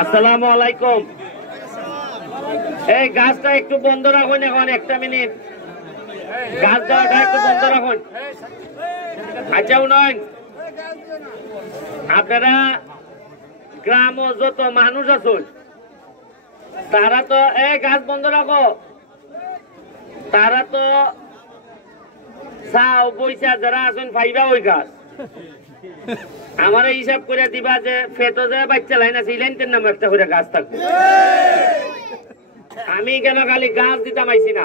আসসালামু আলাইকুম। এই গাছটা একটু বন্ধ রাখুন এখন একটা মিনিট। গাছ দেওয়াটা একটু বন্ধ রাখুন। আচ্ছা উন্নয়ন, আপনারা গ্রাম ও যত মানুষ আছেন তারা তো এই গাছ বন্ধ রাখো। তারা তো চাও পয়সা যারা আছেন ফাইবা ওই গাছ আমার হিসাব করে দিবা যে ফেটো যে বাচ্চা লাইন আছে এই লাইনটার নাম একটা করে গাছ থাকবে। আমি কেন খালি গাছ দিতাম আইছি না,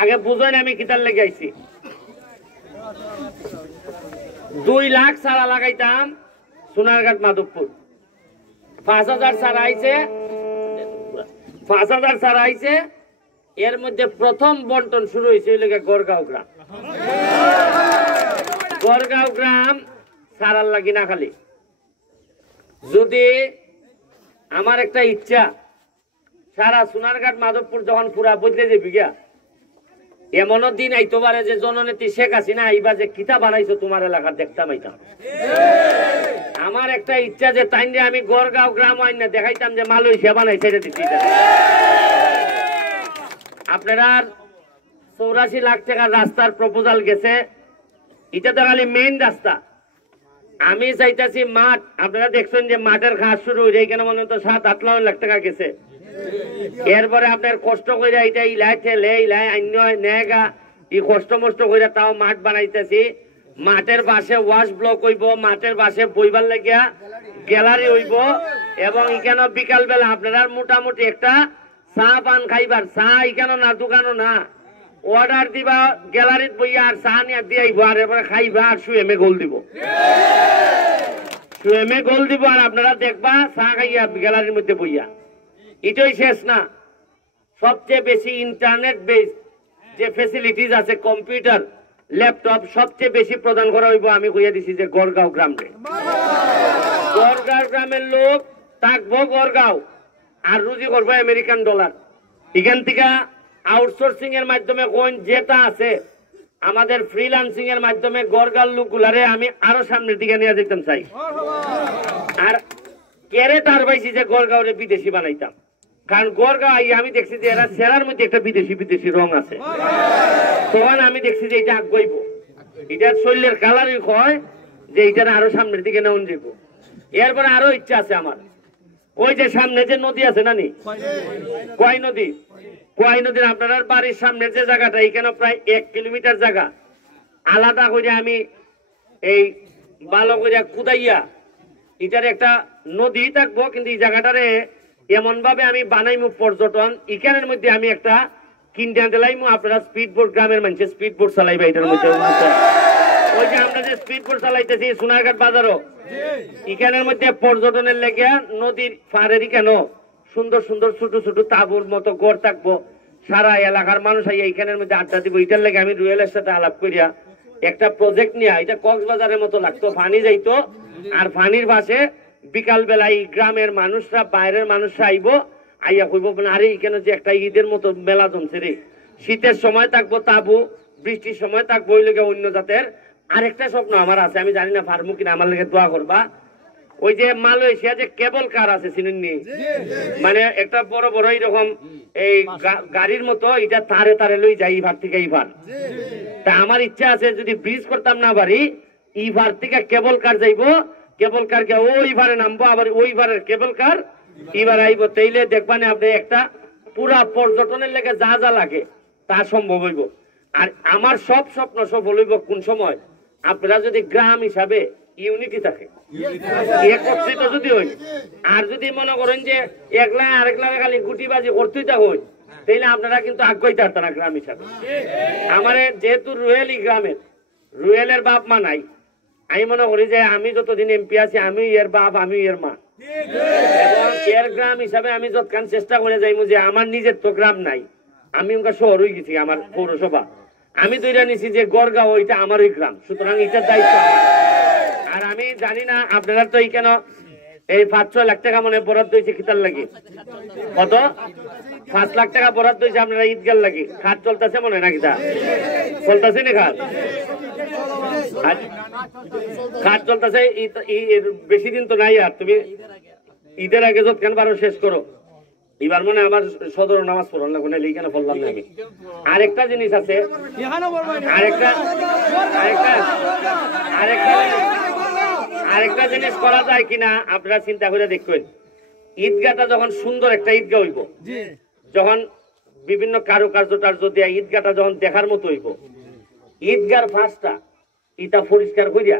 আগে বুঝেন আমি কিতার লেগে আইছি। 2 লাখ চারা লাগাইতাম সোনারঘাট মাধবপুর, 5000 চারা আইছে, 5000 চারা আইছে। এর মধ্যে প্রথম বন্টন শুরু হয়েছে ওই লেগে গড়গাঁও গ্রাম। গড়গাঁও গ্রাম সারার লাগি না খালি, যদি আমার একটা ইচ্ছা সারা সোনারঘাট মাধবপুর যখন পুরা বদলে যাবি গিয়া, এমনও দিন আইতে পারে যে জননেত্রী শেখ হাসিনা আইবা যে কিতা বানাইছো তোমার এলাকার দেখতাম আইতাম। আমার একটা ইচ্ছা যে তাই আমি গড়গাঁও গ্রাম আইন দেখাইতাম যে মালয়েশিয়া বানাইছে এটা দিচ্ছি। আপনারা 84 লাখ টাকার রাস্তার প্রপোজাল গেছে, এটা তো খালি মেইন রাস্তা। আমি চাইতেছি মাঠ, আপনারা দেখছেন যে মাঠের ঘাস শুরু হয়ে যায়, কেন মনে তো 7-8 লাখ টাকা গেছে। এরপরে আপনার কষ্ট করে এটা ইলাই ঠেলে ইলাই অন্য নেগা এই কষ্ট মষ্ট করে তাও মাঠ বানাইতেছি। মাঠের পাশে ওয়াশ ব্লক হইব, মাঠের পাশে বইবার লাগিয়া গ্যালারি হইব, এবং এখানে বিকাল বেলা আপনারা মোটামুটি একটা চা পান খাইবার, চা এখানে না দোকানও না, অর্ডার দিবা গ্যালারিত বইয়া আর চা নিয়ে দিয়ে আইব, আর এরপরে খাইবা আর সুয়েমে গোল দিব, সুয়েমে গোল দিব, আর আপনারা দেখবা চা খাইয়া গ্যালারির মধ্যে বইয়া। এটাই শেষ না, সবচেয়ে বেশি ইন্টারনেট বেস যে ফেসিলিটিস আছে, কম্পিউটার ল্যাপটপ সবচেয়ে বেশি প্রদান করা হইব। আমি কইয়া দিছি যে গড়গাঁও গ্রামে, গড়গাঁও গ্রামের লোক থাকবো গড়গাঁও আর রুজি করবো আমেরিকান ডলার। এখান থেকে আউটসোর্সিং এর মাধ্যমে কোন যেটা আছে আমাদের ফ্রিল্যান্সিং এর মাধ্যমে গড়গাঁও লোকগুলারে আমি আরো সামনের দিকে নিয়ে যেতাম চাই। আর কেরে তার পাইছি যে গড়গাঁওরে বিদেশি বানাইতাম, কারণ গড়গাঁও আমি দেখছি যে এরা সেরার মধ্যে একটা বিদেশি বিদেশি রং আছে। তখন আমি দেখছি যে এটা আগাইব, এটার শরীরের কালারই হয় যে এটা আরো সামনের দিকে নেওয়া যাব। এরপরে আরো ইচ্ছা আছে আমার, ওই যে সামনে যে নদী আছে না নি কোয়াই নদী, কোয়াই নদীর আপনার বাড়ির সামনের যে জায়গাটা, এখানে প্রায় 1 কিলোমিটার জায়গা আলাদা করে আমি এই ভালো করে কুদাইয়া এটার একটা নদী থাকবো, কিন্তু এই জায়গাটারে এমন ভাবে আমি বানাইমু পর্যটন, এখানের মধ্যে আমি একটা কিনতে দিলাইমু। আপনারা স্পিড বোট, গ্রামের মানুষ স্পিড বোট চালাইবা এটার মধ্যে। ওই যে আমরা যে স্পিড বোট চালাইতেছি সোনারঘাট বাজারও, এখানের মধ্যে পর্যটনের লেগে নদীর পাড়েরই কেন সুন্দর সুন্দর ছোট ছোট তাঁবুর মতো গড় থাকবো, সারা এলাকার মানুষ আইয়া এখানের মধ্যে আড্ডা দিব। এটার লেগে আমি রুয়েলের সাথে আলাপ করিয়া একটা প্রজেক্ট নিয়ে, এটা কক্সবাজারের মতো লাগতো, ফানি যাইতো, আর ফানির পাশে বিকাল বেলায় গ্রামের মানুষরা বাইরের মানুষরা আইব, আইয়া কইব আরে এখানে যে একটা ঈদের মতো মেলা জমছে রে, শীতের সময় থাকবো তাবু, বৃষ্টির সময় থাকবো ওই লেগে অন্য জাতের। আরেকটা স্বপ্ন আমার আছে, আমি জানি না পারবো কিনা, আমার লেগে দোয়া করবা। ওই যে মালয়েশিয়া যে কেবল কার আছে চিনেননি, মানে একটা বড় বড় এইরকম এই গাড়ির মতো, এটা তারে তারে লই যাই ইভার থেকে ইভার। তা আমার ইচ্ছা আছে যদি ব্রিজ করতাম না পারি, ইভার থেকে কেবল কার যাইবো, কেবল কার কে ওই ভারে নামবো, আবার ওই ভারের কেবল কার এবার আইব। তাইলে দেখবানে আপনি একটা পুরা পর্যটনের লেগে যা যা লাগে তা সম্ভব হইব। আর আমার সব স্বপ্ন সফল হইব কোন সময়, আপনারা যদি গ্রাম হিসাবে ইউনিটি থাকে, একত্রিত যদি হই। আর যদি মনে করেন যে একলা আরেকলা খালি গুটিবাজি করতেই থাকুন, তাইলে আপনারা কিন্তু আগ্রহী থাকতেন না গ্রাম হিসাবে। আমার যেহেতু রুয়েলি গ্রামের, রুয়েলের বাপ মা নাই, আমি মনে করি যে আমি যতদিন এমপি আছি আমি এর বাপ, আমি এর মা, এবং এর গ্রাম হিসাবে আমি যতক্ষণ চেষ্টা করে যাইমু যে আমার নিজের তো গ্রাম নাই, আমি ওখানে শহর হয়ে গেছি, আমার পৌরসভা আমি তৈরি নিছি যে গড়গাঁও ওইটা আমারই গ্রাম, সুতরাং এটার দায়িত্ব। আর আমি জানি না আপনারা তো এইখানে এই 5-6 লাখ টাকা মনে বরাদ্দ হয়েছে কিতার লাগে, কত 5 লাখ টাকা বরাদ্দ হয়েছে আপনারা ঈদগার লাগে। খাট চলতেছে মনে নাকি, তা চলতেছে না খাট? খাট চলতেছে বেশি দিন তো নাই। আর তুমি ঈদের আগে যতক্ষণ পারো শেষ করো। এবার মনে আমার সদর নামাজ পড়লাম না, কোনো এইখানে পড়লাম না আমি। আরেকটা জিনিস আছে, আরেকটা জিনিস করা যায় কিনা আপনারা চিন্তা করে দেখবেন। ঈদগাহটা যখন সুন্দর একটা ঈদগাহ হইব, যখন বিভিন্ন কারুকার্য টার্য দেয়া ঈদগাহটা যখন দেখার মতো হইব, ঈদগার ফাঁসটা ইটা পরিষ্কার করিয়া